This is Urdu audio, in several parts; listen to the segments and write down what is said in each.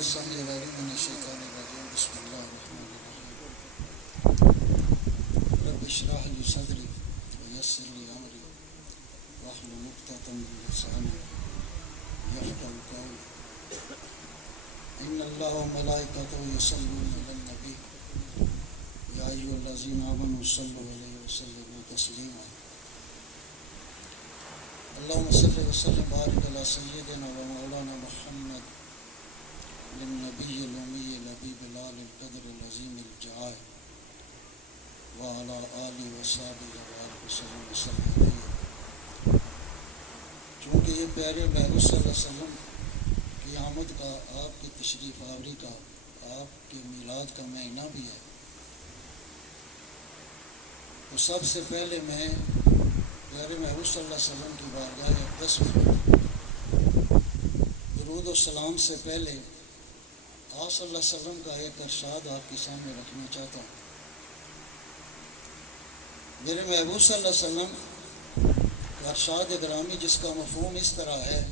السميع العليم من الشيطان الرجيم بسم الله الرحمن الرحيم رب اشرح لي صدري ويسر لي أمري واحلل عقدة من لساني يفقهوا قولي إن الله وملائكته يصلون على النبي يا أيها الذين آمنوا صلوا عليه وسلموا تسليما اللهم صل وسلم وبارك على سيدنا ومولانا محمد للنبي الأمي الأبي بلال القدر العظيم الجاه وعلى آله وصحبه وسلم. چونکہ یہ پیارے محبوب صلی اللہ علیہ وسلم کی آمد کا، آپ کی تشریف آوری کا، آپ کے میلاد کا مہینہ بھی ہے، تو سب سے پہلے میں پیارے محبوب صلی اللہ علیہ وسلم کی بارگاہ اقدس میں درود و سلام سے پہلے آپ صلی اللہ علیہ وسلم کا ایک ارشاد آپ کے سامنے رکھنا چاہتا ہوں. میرے محبوب صلی اللہ علیہ وسلم کا ارشاد گرامی جس کا مفہوم اس طرح ہے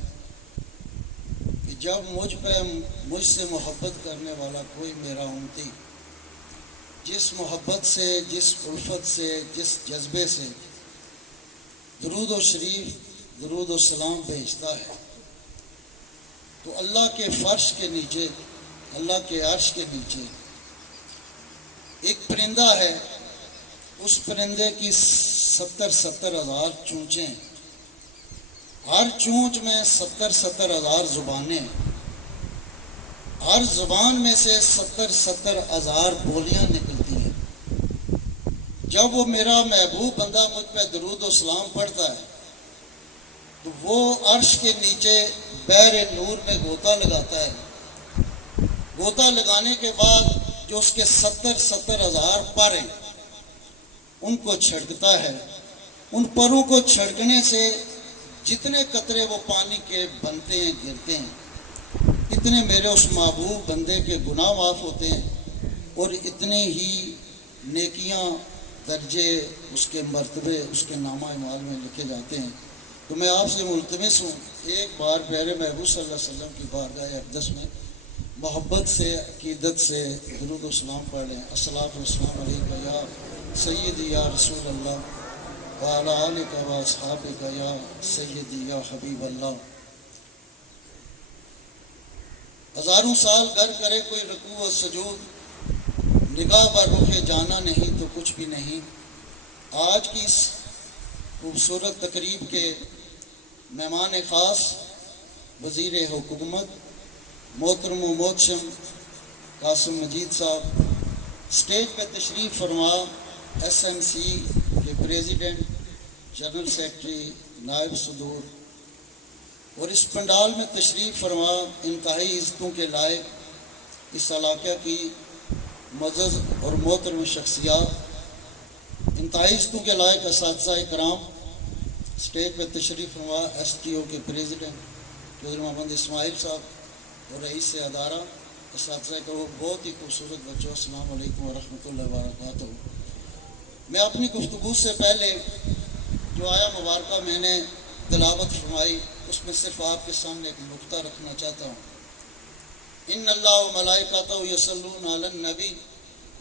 کہ جب مجھ سے محبت کرنے والا کوئی میرا امتی جس محبت سے، جس الفت سے، جس جذبے سے درود و شریف، درود و سلام بھیجتا ہے، تو اللہ کے فرش کے نیچے، اللہ کے عرش کے نیچے ایک پرندہ ہے، اس پرندے کی 70,000 چونچیں، ہر چونچ میں 70,000 زبانیں، ہر زبان میں سے 70,000 بولیاں نکلتی ہیں. جب وہ میرا محبوب بندہ مجھ پہ درود و سلام پڑھتا ہے تو وہ عرش کے نیچے بحر نور میں غوطہ لگاتا ہے. غوطہ لگانے کے بعد جو اس کے 70,000 پر ہیں ان کو چھڑکتا ہے. ان پروں کو چھڑکنے سے جتنے قطرے وہ پانی کے بنتے ہیں، گرتے ہیں، اتنے میرے اس محبوب بندے کے گناہ معاف ہوتے ہیں اور اتنے ہی نیکیاں، درجے، اس کے مرتبے اس کے نامہ اعمال میں لکھے جاتے ہیں. تو میں آپ سے ملتمس ہوں، ایک بار پیارے محبوب صلی اللہ علیہ وسلم کی بارگاہ اقدس میں محبت سے، عقیدت سے درود و سلام پڑھ لیں. الصلاۃ والسلام علیکہ یا سیدی یا رسول اللہ وعلی آلک و اصحابک یا سیدی یا حبیب اللہ. ہزاروں سال گر کرے کوئی رکوع و سجود، نگاہ بر رخ جانا نہیں تو کچھ بھی نہیں. آج کی اس خوبصورت تقریب کے مہمان خاص وزیر حکومت محترم و محتشم قاسم مجید صاحب، اسٹیج پہ تشریف فرما SMC کے پریزیڈنٹ، جنرل سیکرٹری، نائب صدور، اور اس پنڈال میں تشریف فرما انتہائی عزتوں کے لائق اس علاقہ کی معزز اور محترم شخصیات، انتہائی عزتوں کے لائق اساتذہ کرام، اسٹیج پہ تشریف فرما STO کے پریزیڈنٹ چودھری محمد اسماعیل صاحب اور رئیس ادارہ، اساتذہ کو بہت ہی خوبصورت بچوں، السلام علیکم ورحمۃ اللہ وبرکاتہ. میں اپنی گفتگو سے پہلے جو آیا مبارکہ میں نے تلاوت فرمائی اس میں صرف آپ کے سامنے ایک نقطہ رکھنا چاہتا ہوں. ان اللہ و ملائکتہ یصلون علی النبی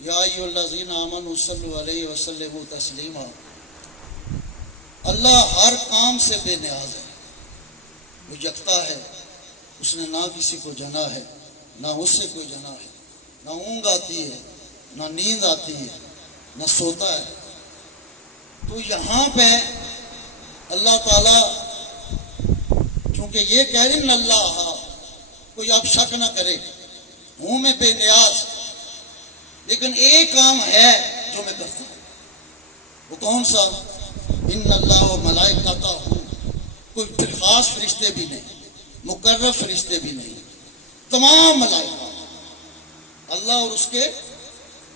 یا ایھا الذین آمنوا صلوا علیہ وسلموا تسلیما. اللہ ہر کام سے بے نیاز ہے، وہ یکتا ہے، اس نے نہ کسی کو جنا ہے، نہ اس سے کوئی جنا ہے، نہ اونگ آتی ہے، نہ نیند آتی ہے، نہ سوتا ہے. تو یہاں پہ اللہ تعالیٰ چونکہ یہ کہہ رہے ہیں اللہ، کوئی اب شک نہ کرے، ہوں میں بے نیاز، لیکن ایک کام ہے جو میں کرتا ہوں. وہ کون سا؟ ان اللہ و ملائکتہ، کوئی خاص فرشتے بھی نہیں، مقرب فرشتے بھی نہیں، تمام ملائکہ، اللہ اور اس کے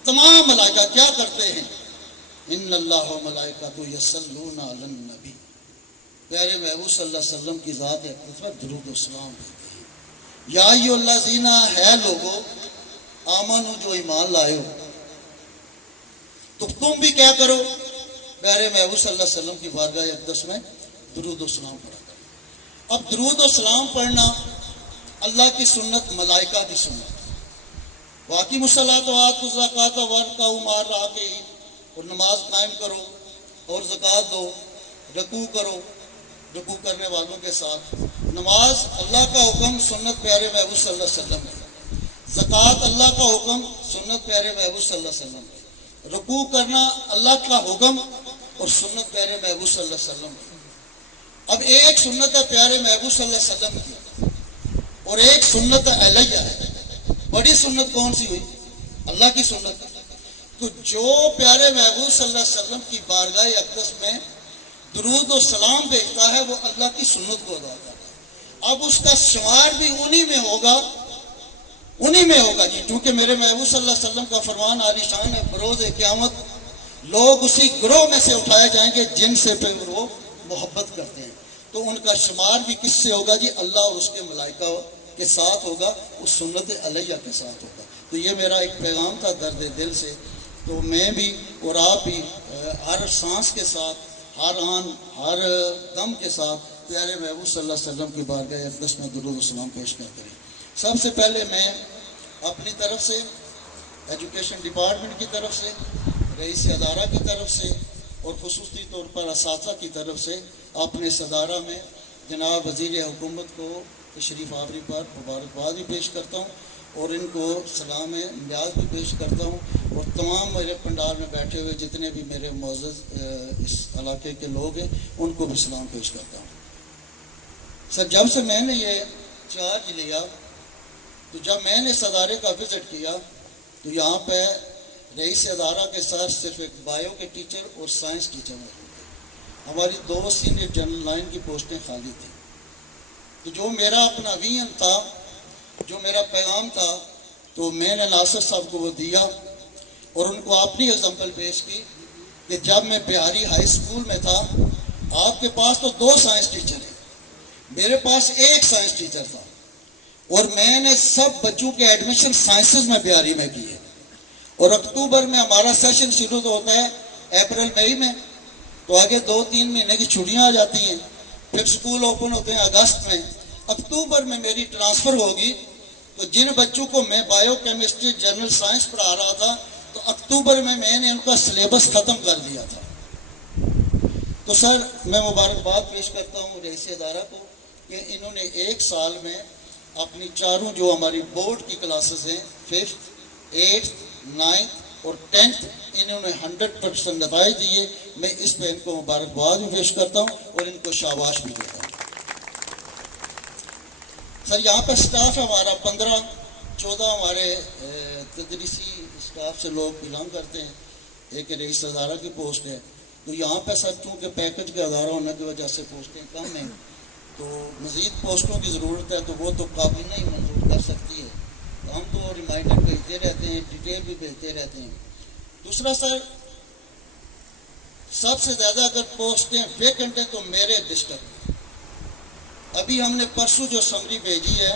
تمام ملائکہ کیا کرتے ہیں؟ ان اللہ و ملائکتہ یصلون علی النبی، پیارے محبوب صلی اللہ علیہ وسلم کی ذات اقدس پر درود و سلام بھیجتے ہیں. یا ایھا الذین، ہے لوگو، آمنو، جو ایمان لائے ہو، تو تم بھی کیا کرو؟ پیارے محبوب صلی اللہ علیہ وسلم کی بارگاہ اقدس میں درود و سلام پڑھا کریں. اب درود و سلام پڑھنا اللہ کی سنت ملائکہ کی سنت. واقعی الصلاۃ وآتوا الزکوٰۃ وارکعوا مع الراکعین، اور نماز قائم کرو اور زکوٰۃ دو، رکوع کرو رکوع کرنے والوں کے ساتھ. نماز اللہ کا حکم، سنت پیارے محبوب صلی اللہ علیہ وسلم کی. زکوٰۃ اللہ کا حکم، سنت پیارے محبوب صلی اللہ علیہ وسلم کی. رکوع کرنا اللہ کا حکم اور سنت پیارے محبوب صلی اللہ علیہ وسلم کی. اب ایک سنت ہے پیارے محبوب صلی اللہ علیہ وسلم کی اور ایک سنت علیہ ہے. بڑی سنت کون سی ہوئی؟ اللہ کی سنت. تو جو پیارے محبوب صلی اللہ علیہ وسلم کی بارگاہ اقدس میں درود و سلام بھیجتا ہے وہ اللہ کی سنت کو ادا کرتا ہے. اب اس کا شمار بھی انہی میں ہوگا جی، کیونکہ میرے محبوب صلی اللہ علیہ وسلم کا فرمان عالی شان ہے، بروز قیامت لوگ اسی گروہ میں سے اٹھائے جائیں گے جن سے پھر وہ محبت کرتے ہیں. تو ان کا شمار بھی کس سے ہوگا جی؟ اللہ اور اس کے ملائکہ کے ساتھ ہوگا، اس سنت علیہ کے ساتھ ہوگا. تو یہ میرا ایک پیغام تھا درد دل سے. تو میں بھی اور آپ بھی ہر سانس کے ساتھ، ہر آن ہر دم کے ساتھ پیارے محبوب صلی اللہ علیہ وسلم کی بارگاہ اقدس میں درود و سلام پیش کرتے ہیں. سب سے پہلے میں اپنی طرف سے، ایجوکیشن ڈپارٹمنٹ کی طرف سے، رئیس ادارہ کی طرف سے اور خصوصی طور پر اساتذہ کی طرف سے اپنے اس ادارہ میں جناب وزیر حکومت کو تشریف آوری پر مبارکباد بھی پیش کرتا ہوں اور ان کو سلام نیاز بھی پیش کرتا ہوں. اور تمام میرے پنڈال میں بیٹھے ہوئے جتنے بھی میرے معزز اس علاقے کے لوگ ہیں ان کو بھی سلام پیش کرتا ہوں. سر، جب سے میں نے یہ چارج لیا تو جب میں نے اس ادارے کا وزٹ کیا تو یہاں پہ رئیس ادارہ کے ساتھ صرف ایک بایو کے ٹیچر اور سائنس ٹیچر موجود تھے. ہماری 2 سینئر جنرل لائن کی پوسٹیں خالی تھیں. تو جو میرا اپنا ویژن تھا، جو میرا پیغام تھا، تو میں نے ناصر صاحب کو وہ دیا اور ان کو اپنی اگزامپل پیش کی کہ جب میں بہاری ہائی اسکول میں تھا، آپ کے پاس تو 2 سائنس ٹیچر ہیں، میرے پاس 1 سائنس ٹیچر تھا اور میں نے سب بچوں کے ایڈمیشن سائنسز میں بہاری میں کیے. اور اکتوبر میں ہمارا سیشن شروع ہوتا ہے، اپریل مئی میں، تو آگے 2-3 مہینے کی چھٹیاں آ جاتی ہیں، پھر سکول اوپن ہوتے ہیں اگست میں. اکتوبر میں میری ٹرانسفر ہوگی تو جن بچوں کو میں بایو کیمسٹری جنرل سائنس پڑھا رہا تھا تو اکتوبر میں نے ان کا سلیبس ختم کر دیا تھا. تو سر، میں مبارکباد پیش کرتا ہوں رئیس ادارہ کو کہ انہوں نے 1 سال میں اپنی چاروں جو ہماری بورڈ کی کلاسز ہیں، 5th 8th 9th اور 10th، انہوں نے 100% نتائج دیے. میں اس پہ ان کو مبارکباد بھی پیش کرتا ہوں اور ان کو شاباش بھی دیتا ہوں. سر، یہاں پر سٹاف ہمارا 15-14 ہمارے تدریسی سٹاف سے لوگ بلانگ کرتے ہیں. ایک رئیس ادارہ کی پوسٹ ہے. تو یہاں پہ سر چونکہ پیکج کا ادارہ ہونے کی وجہ سے پوسٹیں کم ہیں، تو مزید پوسٹوں کی ضرورت ہے تو وہ تو کابینہ ہی منظور کر سکتی ہے. تو ہم تو ریمائنڈر بھیجتے رہتے ہیں، ڈیٹیل بھی بھیجتے رہتے ہیں. دوسرا سر، سب سے زیادہ اگر پوسٹیں ویکنٹ ہیں تو میرے ڈسٹرکٹ میں ابھی ہم نے پرسوں جو سمری بھیجی ہے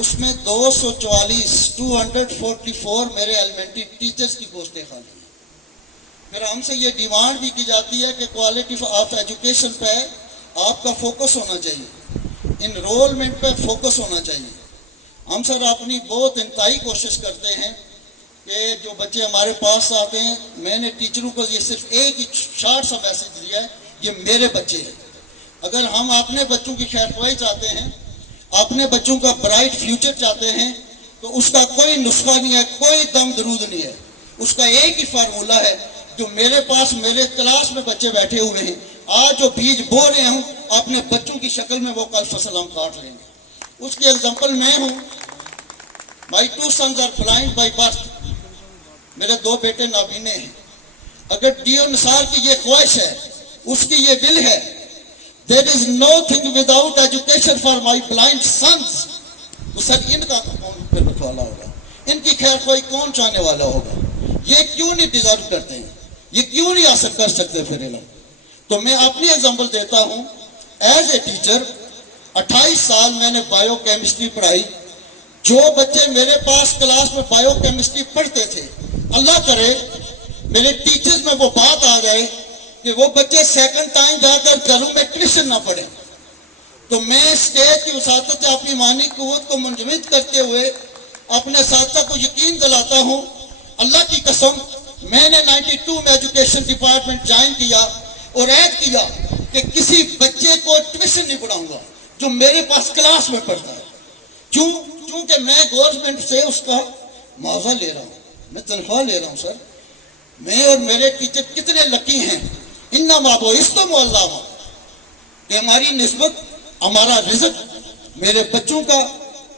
اس میں 244 میرے ایلیمنٹری ٹیچرز کی پوسٹیں خالی ہیں. پھر ہم سے یہ ڈیمانڈ بھی کی جاتی ہے کہ کوالٹی آف ایجوکیشن پہ آپ کا فوکس ہونا چاہیے، انرولمنٹ پہ فوکس ہونا چاہیے. ہم سر اپنی بہت انتہائی کوشش کرتے ہیں کہ جو بچے ہمارے پاس آتے ہیں، میں نے ٹیچروں کو یہ صرف ایک ہی شارٹ سا میسج دیا ہے، یہ میرے بچے ہیں. اگر ہم اپنے بچوں کی خیر خواہی چاہتے ہیں، اپنے بچوں کا برائٹ فیوچر چاہتے ہیں، تو اس کا کوئی نسخہ نہیں ہے، کوئی دم درود نہیں ہے. اس کا ایک ہی فارمولہ ہے جو میرے پاس میرے کلاس میں بچے بیٹھے ہوئے ہیں، آج جو بیج بو رہے ہوں اپنے بچوں کی شکل میں وہ کل فصل ہم کاٹ لیں گے. اس کی ایگزامپل میں ہوں. مائی 2 sons are blind by birth. میرے 2 بیٹے نابینے ہیں. اگر ڈیو نثار کی یہ خواہش ہے، اس کی یہ ول ہے، there is nothing without education for my blind sons، تو سر ان کا کون پھر رکھوالا ہوگا؟ ان کی خیر خواہی کون چاہنے والا ہوگا؟ یہ کیوں نہیں ڈیزرو کرتے ہیں؟ یہ کیوں نہیں حاصل کر سکتے پھر یہ لوگ؟ تو میں اپنی ایگزامپل دیتا ہوں. ایز اے ٹیچر 28 سال میں نے بایو کیمسٹری پڑھائی. جو بچے میرے پاس کلاس میں بایو کیمسٹری پڑھتے تھے، اللہ کرے میرے ٹیچرز میں وہ بات آ جائے کہ وہ بچے سیکنڈ ٹائم جا کر گھروں میں ٹیوشن نہ پڑھیں. تو میں اسٹیج کی وساطت سے اپنی ایمانی قوت کو منجمد کرتے ہوئے اپنے اساتذہ کو یقین دلاتا ہوں، اللہ کی قسم میں نے 92 میں ایجوکیشن ڈپارٹمنٹ جوائن کیا اور عہد کیا کہ کسی بچے کو ٹیوشن نہیں پڑھاؤں گا جو میرے پاس کلاس میں پڑھتا ہے، چونکہ میں گورنمنٹ سے اس کا معاوضہ لے رہا ہوں، میں تنخواہ لے رہا ہوں۔ سر میں اور میرے ٹیچر کتنے لکی ہیں، انما بعثتم معلما، کہ ہماری نسبت، ہمارا رزق میرے بچوں کا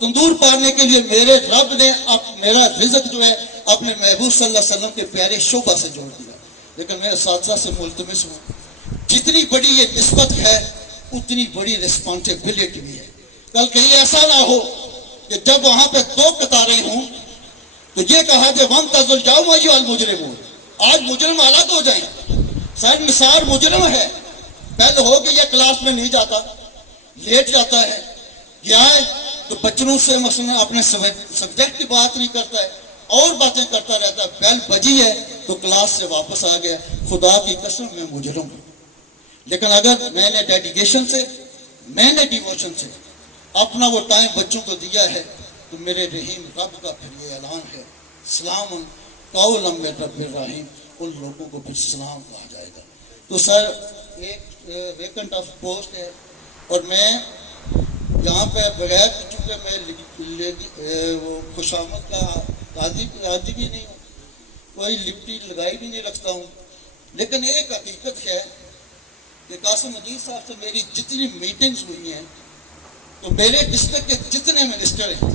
تندور پارنے کے لیے میرے رب نے میرا رزق جو ہے اپنے محبوب صلی اللہ علیہ وسلم کے پیارے شعبہ سے جوڑ دیا۔ لیکن میں اساتذہ سے ملتمس ہوں، جتنی بڑی یہ نسبت ہے اتنی بڑی رسپانسبلٹی بھی ہے۔ کل کہیں ایسا نہ ہو کہ جب وہاں پہ 2 قطاریں ہوں تو یہ کہا کہ وَن تَزُلْ جَاؤ ایُّہَا الْمُجْرِمُونَ، آج مجرم الگ ہو جائیں۔ سر نثار مجرم ہے، پہلے ہو کہ یہ کلاس میں نہیں جاتا، لیٹ جاتا ہے، گیا ہے تو بچوں سے مثلا اپنے سبجیکٹ کی بات نہیں کرتا ہے، اور باتیں کرتا رہتا ہے، بیل بجی ہے تو کلاس سے واپس آ گیا۔ خدا کی قسم میں مجرم ہوں، لیکن اگر میں نے ڈیڈیکیشن سے، میں نے ڈیووشن سے اپنا وہ ٹائم بچوں کو دیا ہے تو میرے رحیم رب کا پھر یہ اعلان ہے، سلام قولا من رب الرحیم، ان لوگوں کو پھر سلام کہا جائے گا۔ تو سر ایک ویکنٹ آف پوسٹ ہے اور میں یہاں پہ بغیر چونکہ میں وہ خوش آمد کا عادی بھی نہیں ہوں، کوئی لپٹی لگائی بھی نہیں رکھتا ہوں، لیکن ایک حقیقت ہے کہ قاسم مجید صاحب سے میری جتنی میٹنگز ہوئی ہیں تو میرے ڈسٹرکٹ کے جتنے منسٹر ہیں،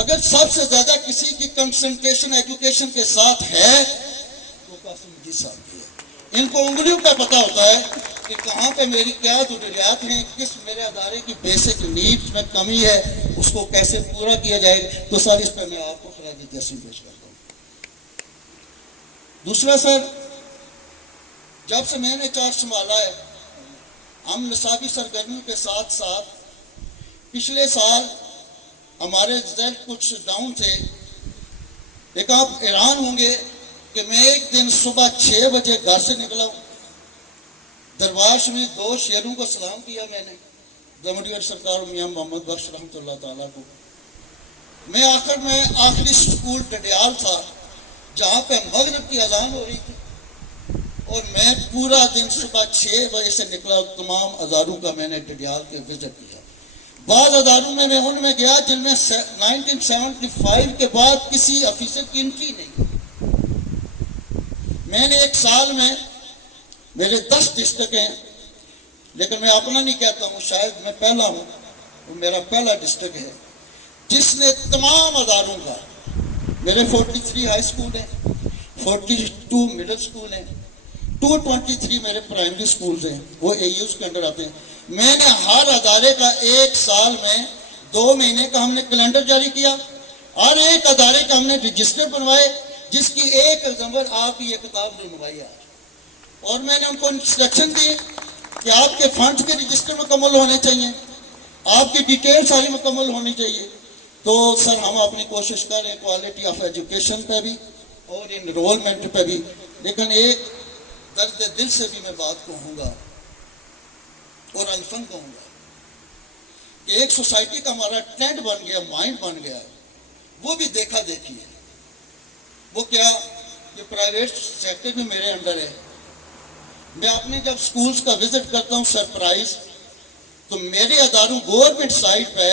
اگر سب سے زیادہ کسی کی کنسنٹریشن ایجوکیشن کے ساتھ ہے تو قاسم مجید صاحب کی ہے۔ ان کو انگلیوں کا پتہ ہوتا ہے کہ کہاں پہ میری کیا ضروریات ہیں، کس میرے ادارے کی بیسک نیڈز میں کمی ہے، اس کو کیسے پورا کیا جائے گا۔ تو سر اس پہ میں آپ کو خراج تحسین پیش کرتا ہوں۔ دوسرا سر، جب سے میں نے چارج سنبھالا ہے، ہم نصابی سرگرمیوں کے ساتھ ساتھ پچھلے سال ہمارے رزلٹ کچھ ڈاؤن تھے، لیکن آپ حیران ہوں گے کہ میں ایک دن صبح 6 بجے گھر سے نکلا ہوں، دربار میں 2 شیروں کو سلام کیا میں نے، گورنمنٹ سرکار میاں محمد بخش رحمۃ اللہ تعالیٰ کو۔ میں آخری سکول ڈڈیال تھا جہاں پہ مغرب کی اذان ہو رہی تھی، اور میں پورا دن صبح 6 بجے سے نکلا، تمام اداروں کا میں نے ڈڈیال کے وزٹ کیا۔ بعض اداروں میں ان میں گیا جن میں 1975 کے بعد کسی آفیسر کی انٹری نہیں۔ میں نے ایک سال میں میرے 10 ڈسٹرکٹ ہیں، لیکن میں اپنا نہیں کہتا ہوں، شاید میں پہلا ہوں، وہ میرا پہلا ڈسٹرکٹ ہے جس نے تمام اداروں کا، میرے 43 ہائی سکول ہیں، 42 مڈل سکول ہیں، 223 میرے پرائمری سکولز ہیں، وہ اے یوز کے انڈر آتے ہیں۔ میں نے ہر ادارے کا ایک سال میں 2 مہینے کا ہم نے کیلنڈر جاری کیا، ہر ایک ادارے کا ہم نے رجسٹر بنوائے، جس کی ایک نمبر آپ کی یہ کتاب رنمائی ہے، اور میں نے ان کو انسٹرکشن دی کہ آپ کے فنڈز کے رجسٹر مکمل ہونے چاہیے، آپ کی ڈیٹیل ساری مکمل ہونی چاہیے۔ تو سر ہم اپنی کوشش کر رہے ہیں کوالٹی آف ایجوکیشن پہ بھی اور انرولمنٹ پہ بھی، لیکن ایک درد دل سے بھی میں بات کہوں گا اور الفن کہوں گا کہ ایک سوسائٹی کا ہمارا ٹرینڈ بن گیا، مائنڈ بن گیا ہے، وہ بھی دیکھا دیکھی ہے۔ وہ کیا، یہ پرائیویٹ سیکٹر بھی میرے انڈر ہے، میں اپنے جب سکولز کا وزٹ کرتا ہوں سرپرائز، تو میرے اداروں گورنمنٹ سائٹ پہ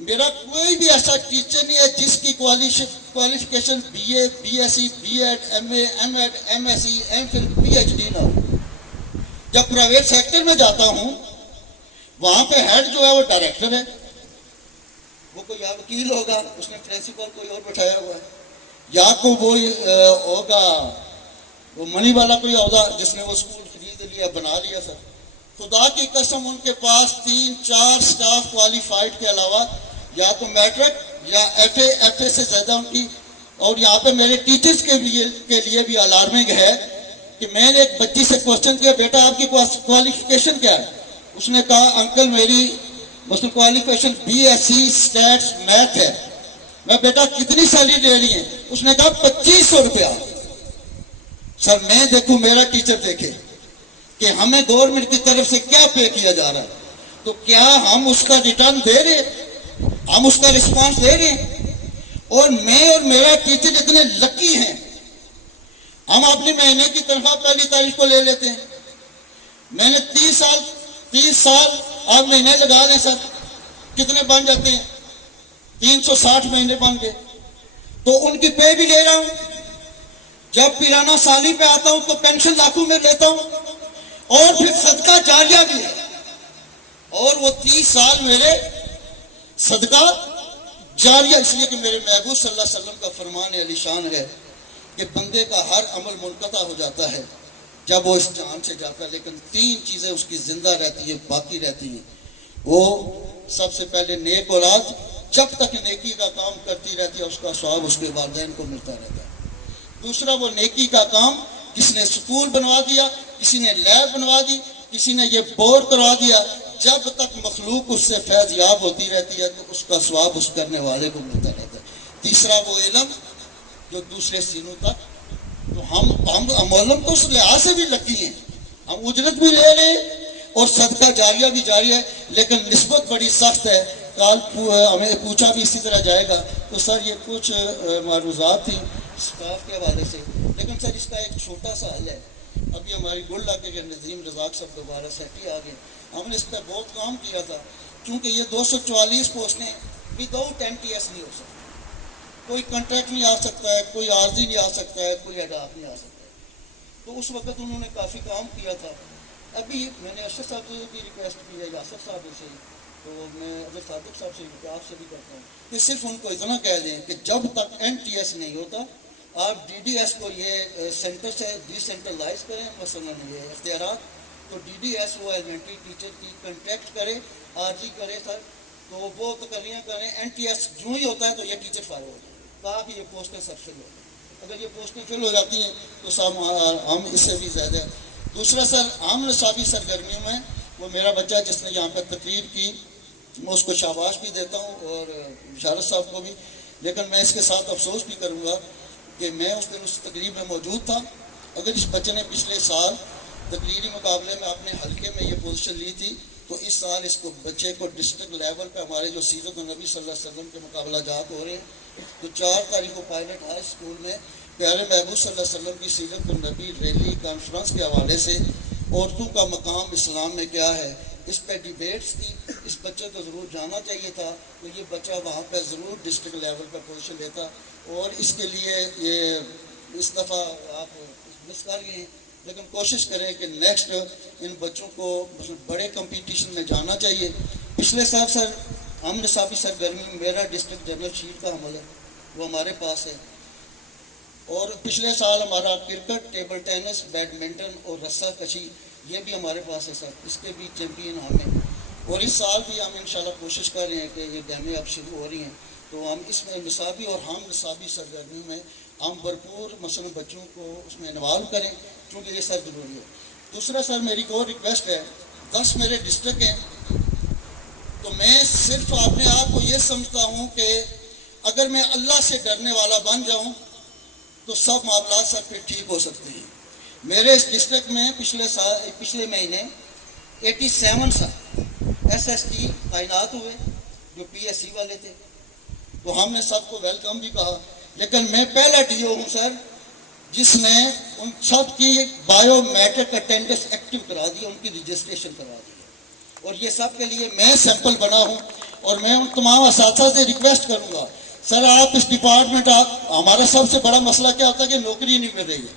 میرا کوئی بھی ایسا ٹیچر نہیں ہے جس کی qualification BA BSc B.Ed MA M.Ed MSc M.Phil PhD نہ ہو۔ جب پرائیویٹ سیکٹر میں جاتا ہوں وہاں پہ ہیڈ جو ہے وہ ڈائریکٹر ہے، وہ کوئی یا وکیل ہوگا، اس نے پرنسپل کوئی اور بٹھایا ہوا ہے، یا کوئی وہ ہوگا وہ منی والا کوئی ہوگا جس نے وہ اسکول خرید لیا، بنا لیا۔ سر خدا کی قسم ان کے پاس 3-4 سٹاف کوالیفائڈ کے علاوہ یا تو میٹرک یا ایف اے سے زیادہ ان کی، اور یہاں پہ میرے ٹیچرز کے لیے بھی الارمنگ ہے کہ میں نے ایک بچی سے کوسچن کیا، بیٹا آپ کی کوالیفیکیشن کیا ہے؟ اس نے کہا انکل میری مثلا کوالیفیکیشن BSc اسٹیٹس میتھ ہے۔ میں بیٹا کتنی سیلری لے رہی ہیں؟ اس نے کہا 2500 روپیہ۔ سر میں دیکھوں، میرا ٹیچر دیکھے کہ ہمیں گورنمنٹ کی طرف سے کیا پے کیا جا رہا ہے۔ تو کیا ہم اس کا ریٹرن دے رہے ہیں؟ ہم اس کا رسپانس دے رہے ہیں؟ اور میں اور میرا ٹیچر اتنے لکی ہیں، ہم اپنے مہینے کی تنخواہ پہلی تاریخ کو لے لیتے ہیں. میں نے 30 سال آپ مہینے لگا لیں سر، کتنے بن جاتے ہیں؟ 360 مہینے بن گئے. تو ان کی پے بھی لے رہا ہوں. جب پیرانا سالی پہ آتا ہوں تو پینشن لاکھوں میں لیتا ہوں، اور پھر صدقہ جاریہ بھی ہے. اور وہ 30 سال میرے صدقہ جاریہ، اس لیے کہ میرے محبوب صلی اللہ علیہ وسلم کا فرمان علی شان ہے کہ بندے کا ہر عمل منقطع ہو جاتا ہے جب وہ اس جہان سے جاتا ہے، لیکن 3 چیزیں اس کی زندہ رہتی ہیں، باقی رہتی ہیں. وہ سب سے پہلے نیک اولاد، جب تک نیکی کا کام کرتی رہتی ہے اس کا ثواب اس کے والدین کو ملتا رہتا ہے. دوسرا وہ نیکی کا کام، کسی نے سکول بنوا دیا، کسی نے لیب بنوا دی، کسی نے یہ بور کروا دیا، جب تک مخلوق اس سے فیض یاب ہوتی رہتی ہے تو اس کا ثواب اس کرنے والے کو ملتا رہتا ہے. تیسرا وہ علم جو دوسرے سینوں تک. تو ہم علم تو اس لحاظ سے بھی لکی ہیں، ہم اجرت بھی لے رہے ہیں اور صدقہ جاریہ بھی جاری ہے، لیکن نسبت بڑی سخت ہے. کل ہمیں پوچھا بھی اسی طرح جائے گا. تو سر یہ کچھ معروضات تھیں اسٹاف کے حوالے سے، لیکن سر اس کا ایک چھوٹا سا حل ہے. ابھی ہماری گل علاقے کے نظیم رزاق صاحب دوبارہ سیٹی آ گئے. ہم نے اس پہ بہت کام کیا تھا، کیونکہ یہ 244 پوسٹیں وداؤٹ NTS نہیں ہو سکتی. کوئی کنٹریکٹ نہیں آ سکتا ہے، کوئی عارضی نہیں آ سکتا ہے، کوئی اڈاپ نہیں آ سکتا ہے. تو اس وقت انہوں نے کافی کام کیا تھا. ابھی میں نے ارشد صاحب سے بھی ریکویسٹ کی ہے، یاسر صاحب سے، تو میں ابھی صادق صاحب سے آپ سے بھی کرتا ہوں کہ صرف ان کو اتنا کہہ دیں کہ جب تک NTS نہیں ہوتا آپ DDS کو یہ سینٹر سے ڈی سینٹرلائز کریں. مثلا یہ اختیارات تو DDS وہ ایلیمنٹری ٹیچر کی کنٹریکٹ کرے، عارضی کرے سر، تو وہ تقرریاں کریں. NTS جو ہی ہوتا ہے تو یہ ٹیچر فارغ ہو جائے تاکہ یہ پوسٹیں سب فل ہو جائیں. اگر یہ پوسٹیں فل ہو جاتی ہیں تو سب ہم اس سے بھی زیادہ. دوسرا سر عام نصابی سرگرمیوں میں وہ میرا بچہ جس نے یہاں پہ تقریر کی، میں اس کو شاباش بھی دیتا ہوں اور بشارت صاحب کو بھی، لیکن میں اس کے ساتھ افسوس بھی کروں گا کہ میں اس دن اس تقریب میں موجود تھا. اگر اس بچے نے پچھلے سال تقریری مقابلے میں اپنے حلقے میں یہ پوزیشن لی تھی تو اس سال اس کو بچے کو ڈسٹرکٹ لیول پہ ہمارے جو سیرت النبی صلی اللہ علیہ وسلم کے مقابلہ جات ہو رہے ہیں، تو 4 تاریخ کو پائلٹ ہائی اسکول میں پیارے محبوب صلی اللہ علیہ وسلم کی سیرت النبی ریلی کانفرنس کے حوالے سے عورتوں کا مقام اسلام میں کیا ہے، اس پہ ڈیبیٹس تھی. اس بچے کو ضرور جانا چاہیے تھا، تو یہ بچہ وہاں پہ ضرور ڈسٹرکٹ لیول پہ پوزیشن لیتا. اور اس کے لیے یہ اس دفعہ آپ مس کر گئے ہیں، لیکن کوشش کریں کہ نیکسٹ ان بچوں کو بڑے کمپٹیشن میں جانا چاہیے. پچھلے سال سر ہم نصابی سرگرمی میں میرا ڈسٹرکٹ جنرل شیٹ کا عمل ہے وہ ہمارے پاس ہے، اور پچھلے سال ہمارا کرکٹ، ٹیبل ٹینس، بیڈمنٹن اور رسہ کشی یہ بھی ہمارے پاس ہے سر، اس کے بھی چیمپئن ہم ہیں. اور اس سال بھی ہم انشاءاللہ کوشش کر رہے ہیں کہ یہ گیمیں اب شروع ہو رہی ہیں تو ہم اس میں نصابی اور ہم نصابی سرگرمیوں میں ہم بھرپور مثلا بچوں کو اس میں انوالو کریں، کیونکہ یہ سر ضروری ہے. دوسرا سر میری ایک اور ریکویسٹ ہے، 10 میرے ڈسٹرکٹ ہیں تو میں صرف اپنے آپ کو یہ سمجھتا ہوں کہ اگر میں اللہ سے ڈرنے والا بن جاؤں تو سب معاملات سر پھر ٹھیک ہو سکتے ہیں. میرے اس ڈسٹرکٹ میں پچھلے مہینے 87 سال SST تعینات ہوئے جو PSC والے تھے، تو ہم نے سب کو ویلکم بھی کہا، لیکن میں پہلا DO ہوں سر جس نے ان سب کی بایو میٹرک اٹینڈنس ایکٹیو کرا دی، ان کی رجسٹریشن کروا دی. اور یہ سب کے لیے میں سیمپل بنا ہوں، اور میں ان تمام اساتذہ سے ریکویسٹ کروں گا سر آپ اس ڈپارٹمنٹ ہمارا سب سے بڑا مسئلہ کیا ہوتا ہے کہ نوکری نہیں مل رہی ہے.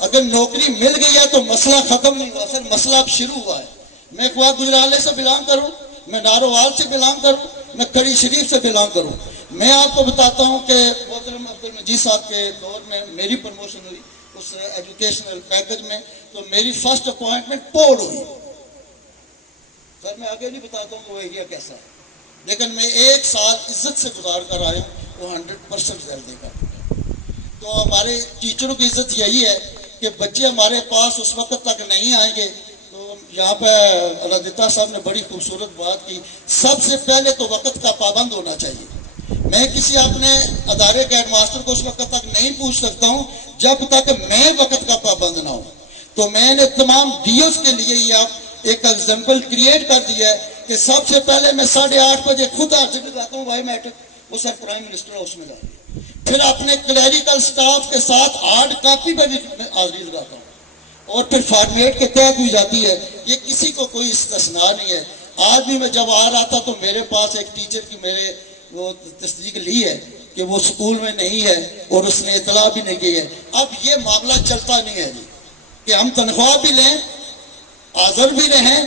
اگر نوکری مل گئی ہے تو مسئلہ ختم نہیں ہوا سر، مسئلہ اب شروع ہوا ہے. میں کوات گجرالے سے بلانگ کروں، میں نارووال سے بلانگ کروں، میں کڑی شریف سے بلانگ کروں. میں آپ کو بتاتا ہوں کہ محترم عبد المجید صاحب کے دور میں میری پروموشن ہوئی اس ایجوکیشنل پیکج میں، تو میری فرسٹ اپوائنٹمنٹ پور ہوئی. سر میں آگے نہیں بتاتا ہوں وہ ایریا کیسا ہے، لیکن میں 1 سال عزت سے گزار کر آیا ہوں، وہ 100% رزلٹ دے کر. تو ہمارے ٹیچروں کی عزت یہی ہے کہ بچے ہمارے پاس اس وقت تک نہیں آئیں گے. تو یہاں پہ رادتا صاحب نے بڑی خوبصورت بات کی، سب سے پہلے تو وقت کا پابند ہونا چاہیے. میں کسی اپنے ادارے کے ہیڈ ماسٹر کو اس وقت تک نہیں پوچھ سکتا ہوں جب تک میں وقت کا پابند نہ ہوں. تو میں نے تمام DOs کے لیے یہ ایک ایگزامپل کریٹ کر دیا ہے کہ سب سے پہلے میں 8:30 بجے خود حاضری لگاتا ہوں بھائی میٹرک، وہ سر پرائم منسٹر ہاؤس میں جا رہی ہے، پھر اپنے کلیریکل سٹاف کے ساتھ ہارڈ کاپی پہ بھی میں حاضری لگاتا ہوں، اور پھر فارمیٹ کے تحت بھی جاتی ہے، یہ کسی کو کوئی استثناء نہیں ہے۔ آج بھی میں جب آ رہا تھا تو میرے پاس ایک ٹیچر کی میرے وہ تصدیق لی ہے کہ وہ اسکول میں نہیں ہے اور اس نے اطلاع بھی نہیں کی ہے۔ اب یہ معاملہ چلتا نہیں ہے جی کہ ہم تنخواہ بھی لیں، حاضر بھی رہیں،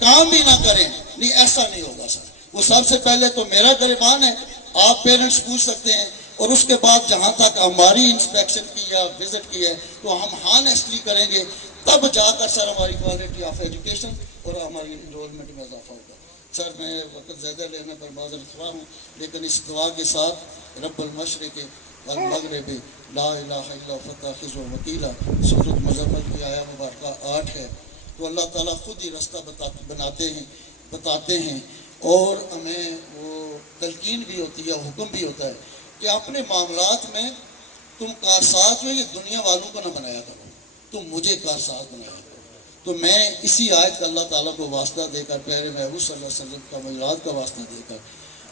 کام بھی نہ کریں، نہیں ایسا نہیں ہوگا سر۔ وہ سب سے پہلے تو میرا گریبان ہے، آپ پیرنٹس پوچھ سکتے ہیں، اور اس کے بعد جہاں تک ہماری انسپیکشن کی یا وزٹ کی ہے تو ہم ہانیسٹلی کریں گے، تب جا کر سر ہماری کوالٹی آف ایجوکیشن اور ہماری انرولمنٹ میں اضافہ ہوگا۔ سر میں وقت زیادہ لینے پر معذرت خواہ ہوں، لیکن اس دعا کے ساتھ رب المشرق والمغرب لا الہ الا فتخذ وکیلا، سورۃ مزمل کی آیا مبارکہ 8 ہے۔ تو اللہ تعالیٰ خود ہی رستہ بتاتے ہیں، اور ہمیں وہ تلقین بھی ہوتی ہے، حکم بھی ہوتا ہے کہ اپنے معاملات میں تم کارساز جو یہ دنیا والوں کو نہ بنایا کرو، تم مجھے کارساز بنایا کرو۔ تو میں اسی آیت کا اللہ تعالیٰ کو واسطہ دے کر، پیارے محبوب صلی اللہ علیہ وسلم کا معجزات کا واسطہ دے کر،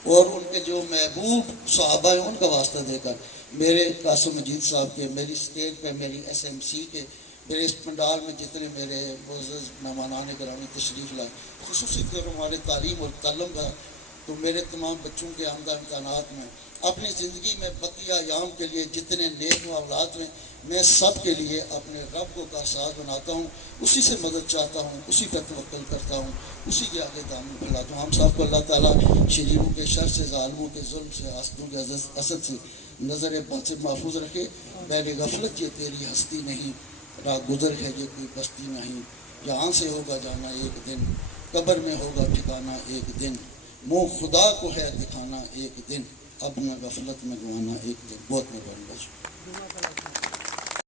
اور ان کے جو محبوب صحابہ ہیں ان کا واسطہ دے کر، میرے قاسم مجید صاحب کے، میری اسٹیج پہ، میری SMC کے، میرے اس پنڈال میں جتنے میرے معزز مہمانان گرامی تشریف لائے، خصوصی طور ہمارے تعلیم اور تعلم کا، تو میرے تمام بچوں کے آمدہ امکانات میں، اپنی زندگی میں بقیہ ایام کے لیے جتنے نیک معاملات میں، میں سب کے لیے اپنے رب کو کارساز بناتا ہوں، اسی سے مدد چاہتا ہوں، اسی پر توکل کرتا ہوں، اسی کے آگے دامن پھیلاتا ہوں۔ ہم سب کو اللہ تعالیٰ شریروں کے شر سے، ظالموں کے ظلم سے، حاسدوں کے حسد سے نظر بد سے محفوظ رکھے۔ بے غفلت یہ تیری ہستی نہیں، راہ گزر ہے یہ کوئی بستی نہیں، یہاں سے ہوگا جانا ایک دن، قبر میں ہوگا ٹھکانا ایک دن، منہ خدا کو ہے دکھانا ایک دن، اب نہ غفلت میں گوانا ایک دن۔ بہت